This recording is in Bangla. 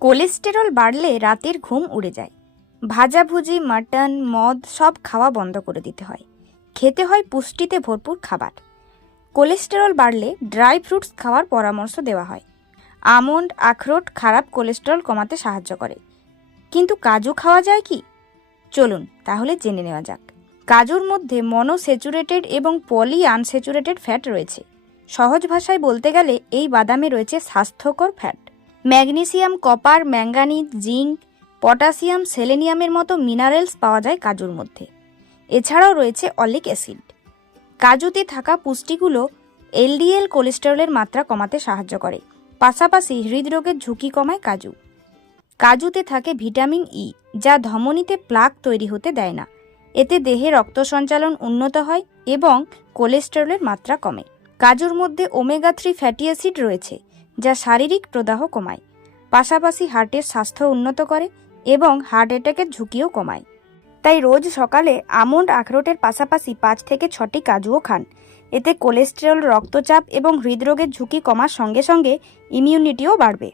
কোলেস্টেরল বাড়লে রাতের ঘুম উড়ে যায়। ভাজাভুজি, মাটন, মদ সব খাওয়া বন্ধ করে দিতে হয়। খেতে হয় পুষ্টিতে ভরপুর খাবার। কোলেস্টেরল বাড়লে ড্রাই ফ্রুটস খাওয়ার পরামর্শ দেওয়া হয়। আমন্ড, আখরোট খারাপ কোলেস্টেরল কমাতে সাহায্য করে। কিন্তু কাজু খাওয়া যায় কি? চলুন তাহলে জেনে নেওয়া যাক। কাজুর মধ্যে মনোস্যাচুরেটেড এবং পলি আনস্যাচুরেটেড ফ্যাট রয়েছে। সহজ ভাষায় বলতে গেলে এই বাদামে রয়েছে স্বাস্থ্যকর fat. Magnesium, copper, manganese, zinc, potassium, সেলেনিয়ামের মতো মিনারেলস পাওয়া যায় কাজুর মধ্যে। এছাড়াও রয়েছে অলিক অ্যাসিড। কাজুতে থাকা পুষ্টিগুলো এলডিএল কোলেস্টেরলের মাত্রা কমাতে সাহায্য করে। পাশাপাশি হৃদরোগের ঝুঁকি কমায় কাজু। কাজুতে থাকে ভিটামিন ই, যা ধমনীতে প্লাক তৈরি হতে দেয় না। এতে দেহে রক্ত সঞ্চালন উন্নত হয় এবং কোলেস্টেরলের মাত্রা কমে। কাজুর মধ্যে ওমেগা 3 ফ্যাটি অ্যাসিড রয়েছে, যা শারীরিক প্রদাহ কমায়। পাশাপাশি হার্টের স্বাস্থ্য উন্নত করে এবং হার্ট অ্যাটাকের ঝুঁকিও কমায়। তাই রোজ সকালে আমন্ড, আখরোটের পাশাপাশি 5 থেকে 6টি কাজুও খান। এতে কোলেস্টেরল, রক্তচাপ এবং হৃদরোগের ঝুঁকি কমার সঙ্গে সঙ্গে ইমিউনিটিও বাড়বে।